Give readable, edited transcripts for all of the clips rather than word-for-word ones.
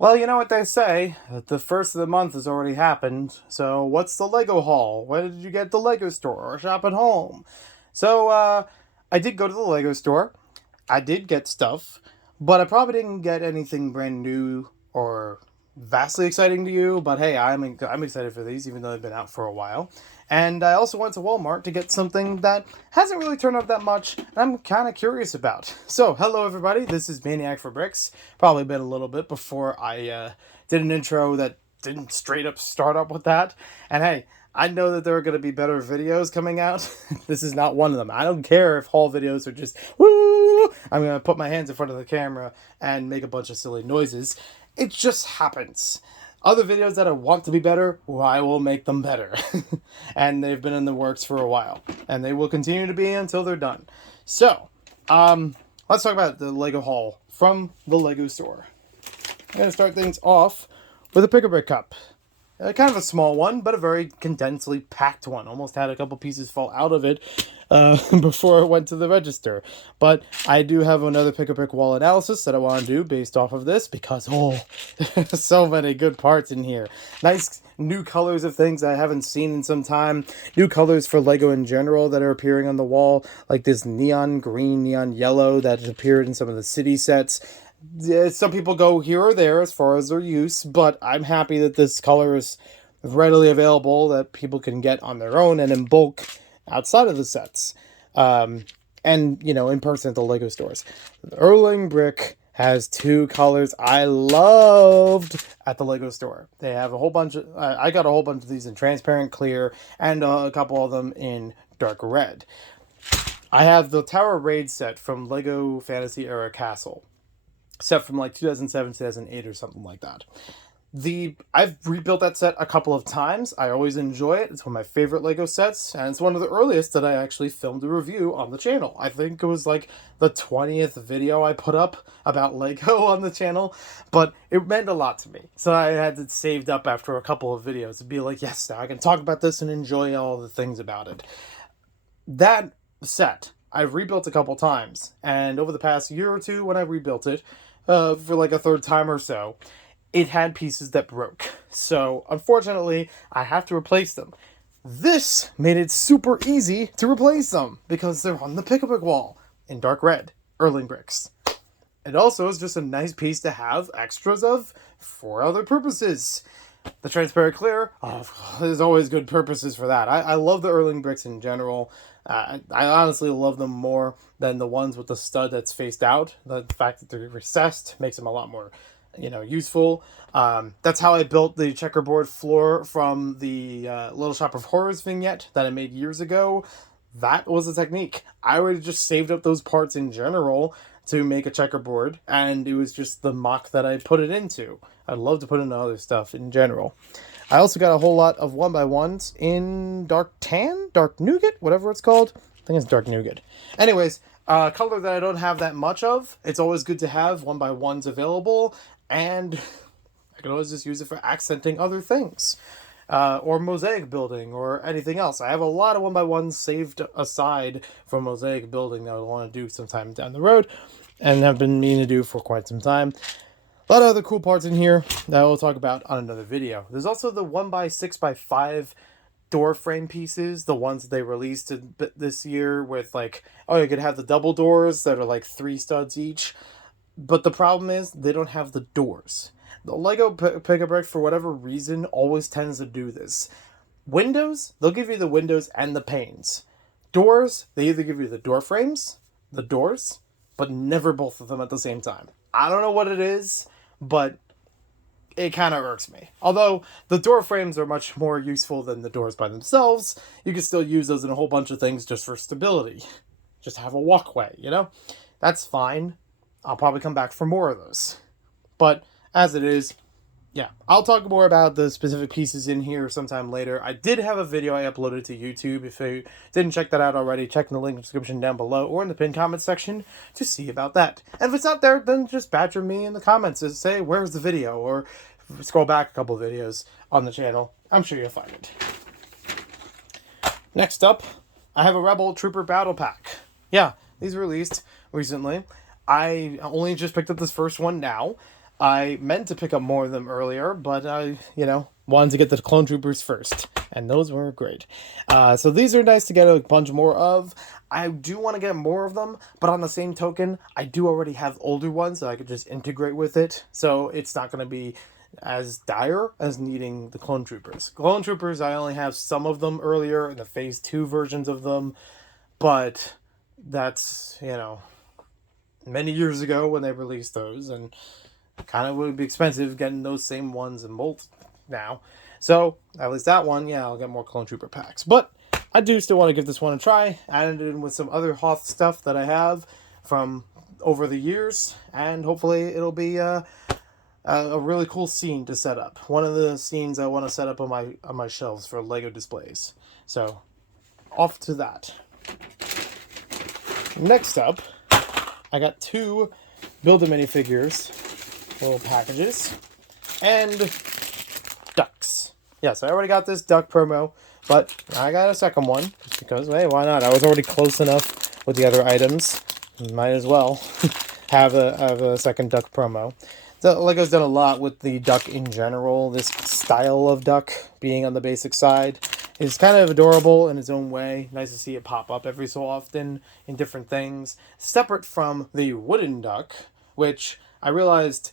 Well, you know what they say. The first of the month has already happened. So, what's the Lego haul? Where did you get the Lego store or shop at home? So, I did go to the Lego store. I did get stuff, but I probably didn't get anything brand new or vastly exciting to you. But hey, I'm excited for these, even though they've been out for a while. And I also went to Walmart to get something that hasn't really turned out that much, and I'm kind of curious about. So, hello everybody. This is Maniac for Bricks. Probably been a little bit before I did an intro that didn't straight up start up with that. And hey, I know that there are going to be better videos coming out. This is not one of them. I don't care if haul videos are just woo. I'm going to put my hands in front of the camera and make a bunch of silly noises. It just happens. Other videos that I want to be better, well, I will make them better. And they've been in the works for a while. And they will continue to be until they're done. So, let's talk about the Lego haul from the Lego store. I'm going to start things off with a Pick-a-Brick cup. Kind of a small one, but a very condensely packed one. Almost had a couple pieces fall out of it before it went to the register. But I do have another Pick-a-Brick wall analysis that I want to do based off of this because, there's so many good parts in here. Nice new colors of things I haven't seen in some time. New colors for Lego in general that are appearing on the wall, like this neon green, neon yellow that appeared in some of the city sets. Some people go here or there as far as their use, but I'm happy that this color is readily available, that people can get on their own and in bulk outside of the sets. And, in person at the Lego stores. Erling Brick has two colors I loved at the Lego store. They have a whole bunch of, I got a whole bunch of these in transparent clear and a couple of them in dark red. I have the Tower Raid set from Lego Fantasy Era Castle, set from like 2007, 2008 or something like that. I've rebuilt that set a couple of times. I always enjoy it. It's one of my favorite Lego sets, and it's one of the earliest that I actually filmed a review on the channel. I think it was like the 20th video I put up about Lego on the channel, but it meant a lot to me. So I had it saved up after a couple of videos to be like, yes, now I can talk about this and enjoy all the things about it. That set I've rebuilt a couple times, and over the past year or two when I rebuilt it, for like a third time or so, it had pieces that broke. So, unfortunately, I have to replace them. This made it super easy to replace them because they're on the Pick-a-Brick wall in dark red, Erling bricks. It also is just a nice piece to have extras of for other purposes. The transparent clear, there's always good purposes for that. I love the Erling bricks in general. I honestly love them more than the ones with the stud that's faced out. The fact that they're recessed makes them a lot more, useful. That's how I built the checkerboard floor from the Little Shop of Horrors vignette that I made years ago. That was a technique. I would have just saved up those parts in general to make a checkerboard, and it was just the mock that I put it into. I'd love to put into other stuff in general. I also got a whole lot of 1x1s in dark tan, dark nougat, whatever it's called. I think it's dark nougat. Anyways, color that I don't have that much of. It's always good to have 1x1s available, and I can always just use it for accenting other things. Or mosaic building, or anything else. I have a lot of 1x1s saved aside for mosaic building that I want to do sometime down the road, and have been meaning to do for quite some time. A lot of other cool parts in here that we'll talk about on another video. There's also the 1x6x5 door frame pieces, the ones that they released this year with like, you could have the double doors that are like 3 studs each. But the problem is they don't have the doors. The Lego Pick-a-Brick, for whatever reason, always tends to do this. Windows, they'll give you the windows and the panes. Doors, they either give you the door frames, the doors, but never both of them at the same time. I don't know what it is, but it kind of irks me. Although the door frames are much more useful than the doors by themselves, you can still use those in a whole bunch of things just for stability. Just have a walkway, That's fine. I'll probably come back for more of those. But as it is, yeah, I'll talk more about the specific pieces in here sometime later. I did have a video I uploaded to YouTube. If you didn't check that out already, check in the link in the description down below or in the pinned comments section to see about that. And if it's not there, then just badger me in the comments and say, where's the video? Or scroll back a couple of videos on the channel. I'm sure you'll find it. Next up, I have a Rebel Trooper Battle Pack. Yeah, these were released recently. I only just picked up this first one now. I meant to pick up more of them earlier, but I, wanted to get the Clone Troopers first, and those were great. So these are nice to get a bunch more of. I do want to get more of them, but on the same token, I do already have older ones that I could just integrate with it, so it's not going to be as dire as needing the Clone Troopers. Clone Troopers, I only have some of them earlier in the Phase 2 versions of them, but that's, many years ago when they released those, and kind of would be expensive getting those same ones in molt now. So, at least that one, yeah, I'll get more Clone Trooper packs. But I do still want to give this one a try, add it in with some other Hoth stuff that I have from over the years, and hopefully it'll be a really cool scene to set up. One of the scenes I want to set up on my shelves for Lego displays. So, off to that. Next up, I got 2 Build-A-Minifigures, little packages, and ducks. Yes, I already got this duck promo, but I got a second one, just because, hey, why not? I was already close enough with the other items. Might as well have a second duck promo. Lego's done a lot with the duck in general. This style of duck being on the basic side is kind of adorable in its own way. Nice to see it pop up every so often in different things. Separate from the wooden duck, which I realized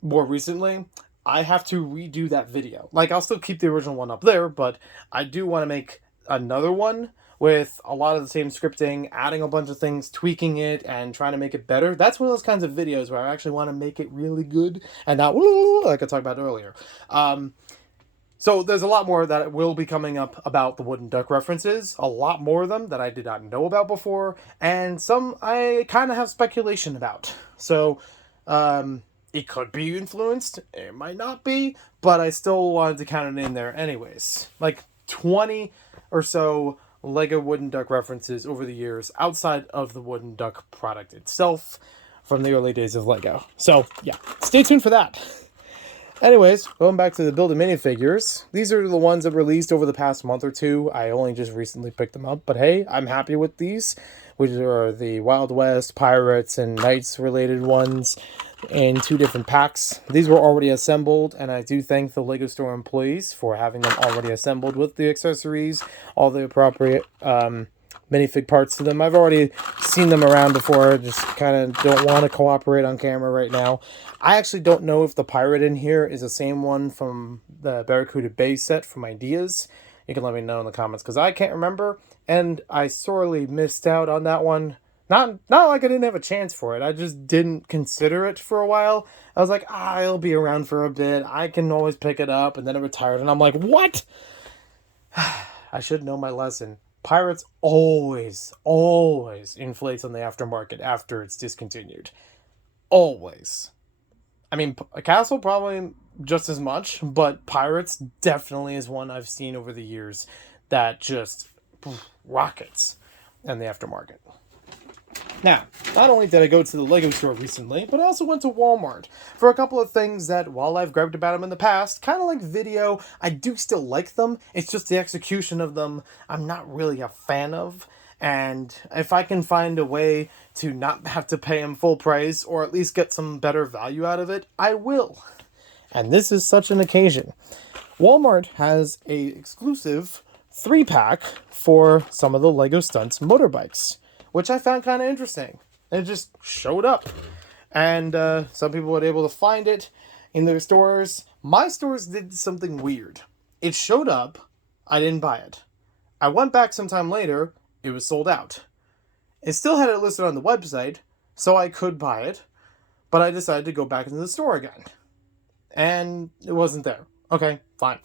more recently, I have to redo that video. Like, I'll still keep the original one up there, but I do want to make another one with a lot of the same scripting, adding a bunch of things, tweaking it, and trying to make it better. That's one of those kinds of videos where I actually want to make it really good and not like I talked about earlier. So there's a lot more that will be coming up about the wooden duck references, a lot more of them that I did not know about before, and some I kind of have speculation about. So it could be influenced, it might not be, but I still wanted to count it in there anyways. Like 20 or so Lego wooden duck references over the years outside of the wooden duck product itself from the early days of Lego. So yeah, stay tuned for that. Anyways, going back to the Build-A-Minifigures, these are the ones that released over the past month or two. I only just recently picked them up, but hey, I'm happy with these, which are the Wild West, Pirates, and Knights related ones in 2 different packs. These were already assembled, and I do thank the LEGO Store employees for having them already assembled with the accessories, all the appropriate minifig parts to them. I've already seen them around before, just kind of don't want to cooperate on camera right now. I actually don't know if the pirate in here is the same one from the Barracuda Bay set from Ideas. You can let me know in the comments, because I can't remember, and I sorely missed out on that one. Not like I didn't have a chance for it, I just didn't consider it for a while. I was like, it'll be around for a bit, I can always pick it up, and then it retired, and I'm like, what? I should know my lesson. Pirates always inflates on the aftermarket after it's discontinued. Always. I mean, Castle probably just as much, but Pirates definitely is one I've seen over the years that just rockets in the aftermarket. Now, not only did I go to the Lego store recently, but I also went to Walmart for a couple of things that, while I've grabbed about them in the past, kind of like video, I do still like them. It's just the execution of them I'm not really a fan of. And if I can find a way to not have to pay them full price, or at least get some better value out of it, I will. And this is such an occasion. Walmart has a exclusive 3-pack for some of the LEGO Stunts motorbikes, which I found kind of interesting. It just showed up. And some people were able to find it in their stores. My stores did something weird. It showed up, I didn't buy it. I went back sometime later, it was sold out. It still had it listed on the website, so I could buy it, but I decided to go back into the store again. And it wasn't there. Okay, fine.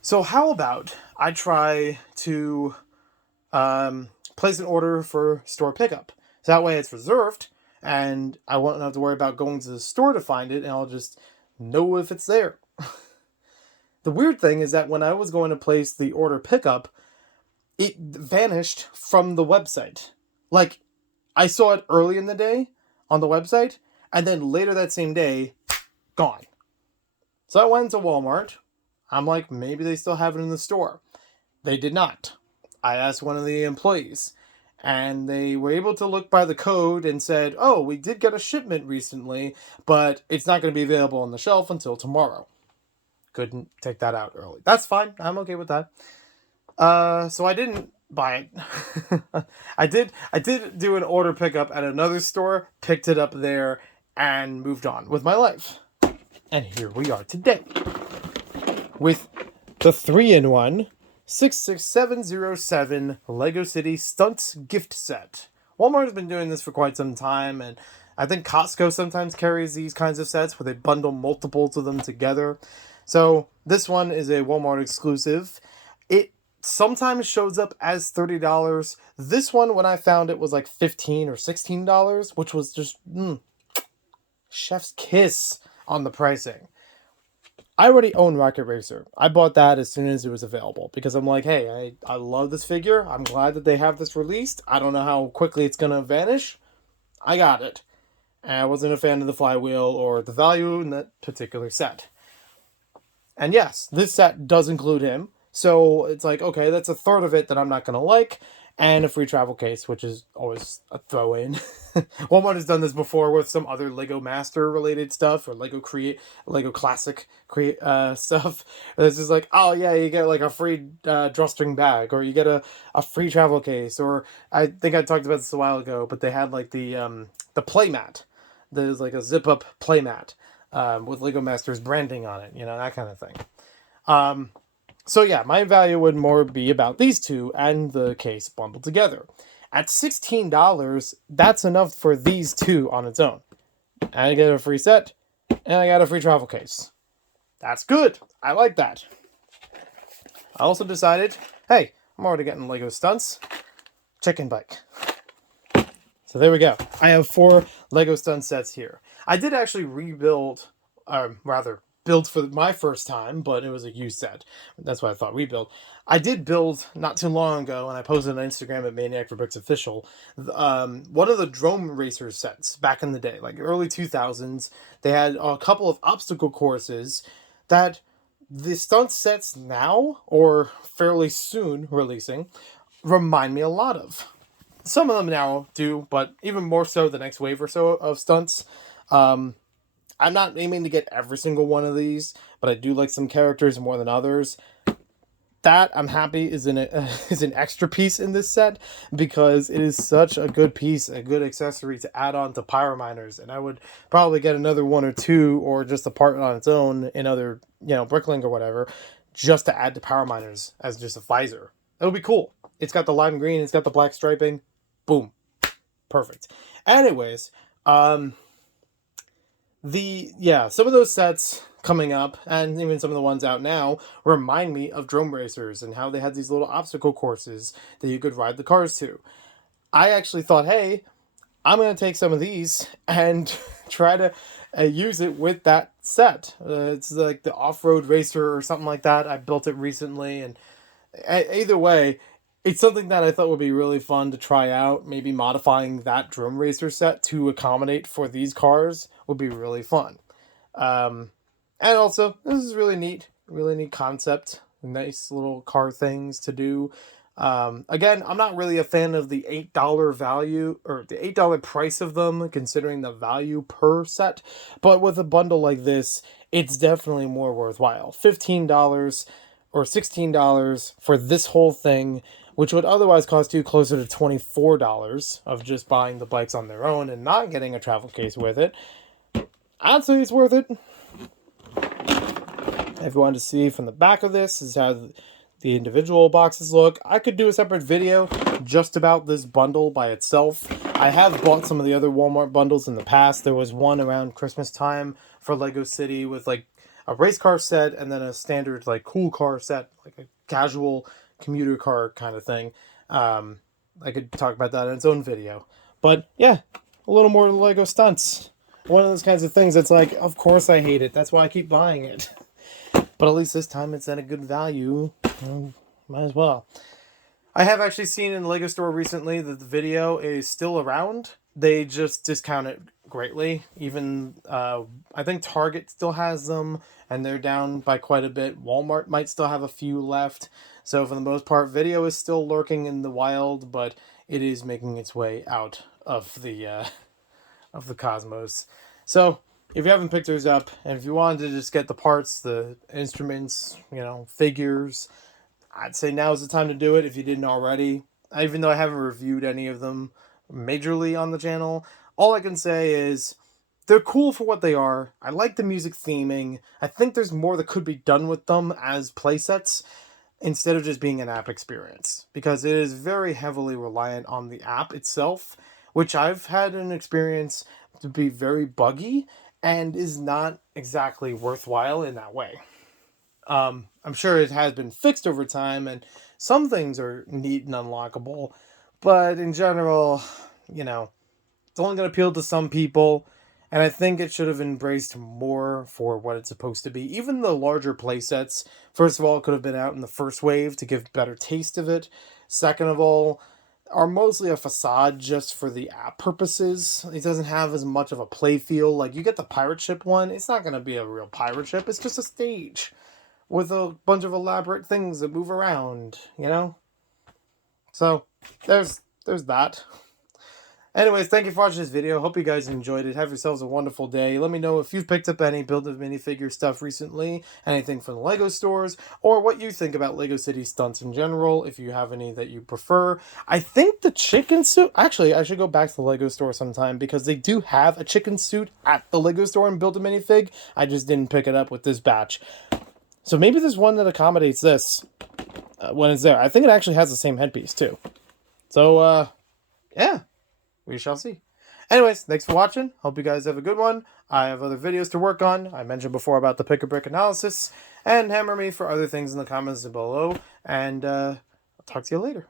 So how about I try to place an order for store pickup? So that way it's reserved, and I won't have to worry about going to the store to find it, and I'll just know if it's there. The weird thing is that when I was going to place the order pickup, it vanished from the website. Like, I saw it early in the day on the website, and then later that same day, gone. So I went to Walmart. I'm like, maybe they still have it in the store. They did not. I asked one of the employees, and they were able to look by the code and said, oh, we did get a shipment recently, but it's not going to be available on the shelf until tomorrow. Couldn't take that out early. That's fine. I'm okay with that. So I didn't buy it. I did do an order pickup at another store, picked it up there, and moved on with my life. And here we are today with the 3-in-1 66707 Lego City Stunts gift set. Walmart has been doing this for quite some time, and I think Costco sometimes carries these kinds of sets where they bundle multiples of them together. So this one is a Walmart exclusive. It sometimes shows up as $30. This one, when I found it, was like $15 or $16, which was just chef's kiss on the pricing. I already own Rocket Racer. I bought that as soon as it was available because I'm like, hey, I love this figure. I'm glad that they have this released. I don't know how quickly it's going to vanish. I got it. And I wasn't a fan of the flywheel or the value in that particular set. And yes, this set does include him. So it's like, okay, that's a third of it that I'm not going to like. And a free travel case, which is always a throw-in. Walmart has done this before with some other Lego Master related stuff or Lego Classic stuff. This is like, oh yeah, you get like a free drawstring bag, or you get a free travel case, or I think I talked about this a while ago, but they had like the playmat. There's like a zip-up playmat with Lego Masters branding on it, that kind of thing. So yeah, my value would more be about these two and the case bundled together. At $16, that's enough for these two on its own. And I get a free set, and I got a free travel case. That's good. I like that. I also decided, hey, I'm already getting Lego Stunts. Chicken bike. So there we go. I have 4 Lego Stunt sets here. I did actually build for my first time, but it was a used set. That's why I thought rebuild. I did build not too long ago, and I posted on Instagram at Maniac for Bricks Official, one of the Drone Racer sets back in the day, like early 2000s. They had a couple of obstacle courses that the stunt sets now, or fairly soon releasing, remind me a lot of. Some of them now do, but even more so the next wave or so of stunts. I'm not aiming to get every single one of these, but I do like some characters more than others. That, I'm happy, is an extra piece in this set because it is such a good piece, a good accessory to add on to Pyrominers. And I would probably get another 1 or 2 or just a part on its own in other, Bricklink or whatever, just to add to Pyrominers as just a visor. It'll be cool. It's got the lime green, it's got the black striping. Boom. Perfect. Anyways, some of those sets coming up, and even some of the ones out now, remind me of Drone Racers and how they had these little obstacle courses that you could ride the cars to. I actually thought, hey, I'm going to take some of these and try to use it with that set. It's like the Off-Road Racer or something like that. I built it recently, and either way, it's something that I thought would be really fun to try out. Maybe modifying that Drone Racer set to accommodate for these cars would be really fun. And also, this is really neat concept. Nice little car things to do. Again, I'm not really a fan of the $8 value or the $8 price of them, considering the value per set. But with a bundle like this, it's definitely more worthwhile. $15 or $16 for this whole thing, which would otherwise cost you closer to $24 of just buying the bikes on their own and not getting a travel case with it. I'd say it's worth it. If you wanted to see from the back of this, is how the individual boxes look. I could do a separate video just about this bundle by itself. I have bought some of the other Walmart bundles in the past. There was one around Christmas time for Lego City with like a race car set and then a standard like cool car set, like a casual commuter car kind of thing. I could talk about that in its own video. But yeah, a little more Lego Stunts. One of those kinds of things that's like, of course I hate it. That's why I keep buying it. But at least this time it's at a good value. Might as well. I have actually seen in the Lego store recently that the video is still around. They just discount it greatly. Even, I think Target still has them, and they're down by quite a bit. Walmart might still have a few left. So for the most part, video is still lurking in the wild, but it is making its way out of the cosmos. So if you haven't picked those up, and if you wanted to just get the parts, the instruments, figures, I'd say now is the time to do it if you didn't already. Even though I haven't reviewed any of them majorly on the channel, all I can say is they're cool for what they are. I like the music theming. I think there's more that could be done with them as playsets instead of just being an app experience, because it is very heavily reliant on the app itself, which I've had an experience to be very buggy and is not exactly worthwhile in that way. I'm sure it has been fixed over time, and some things are neat and unlockable, but in general, it's only going to appeal to some people, and I think it should have embraced more for what it's supposed to be. Even the larger playsets, first of all, could have been out in the first wave to give better taste of it. Second of all, are mostly a facade just for the app purposes. It doesn't have as much of a play feel. Like, you get the pirate ship one, it's not going to be a real pirate ship. It's just a stage with a bunch of elaborate things that move around, So, there's that. Anyways, thank you for watching this video. Hope you guys enjoyed it. Have yourselves a wonderful day. Let me know if you've picked up any Build-A-Minifigure stuff recently, anything from the LEGO stores, or what you think about LEGO City stunts in general, if you have any that you prefer. I think the chicken suit... Actually, I should go back to the LEGO store sometime, because they do have a chicken suit at the LEGO store and Build-A-Minifig. I just didn't pick it up with this batch. So maybe there's one that accommodates this when it's there. I think it actually has the same headpiece, too. So, yeah. We shall see. Anyways, thanks for watching. Hope you guys have a good one. I have other videos to work on. I mentioned before about the pick-a-brick analysis. And hammer me for other things in the comments below. And I'll talk to you later.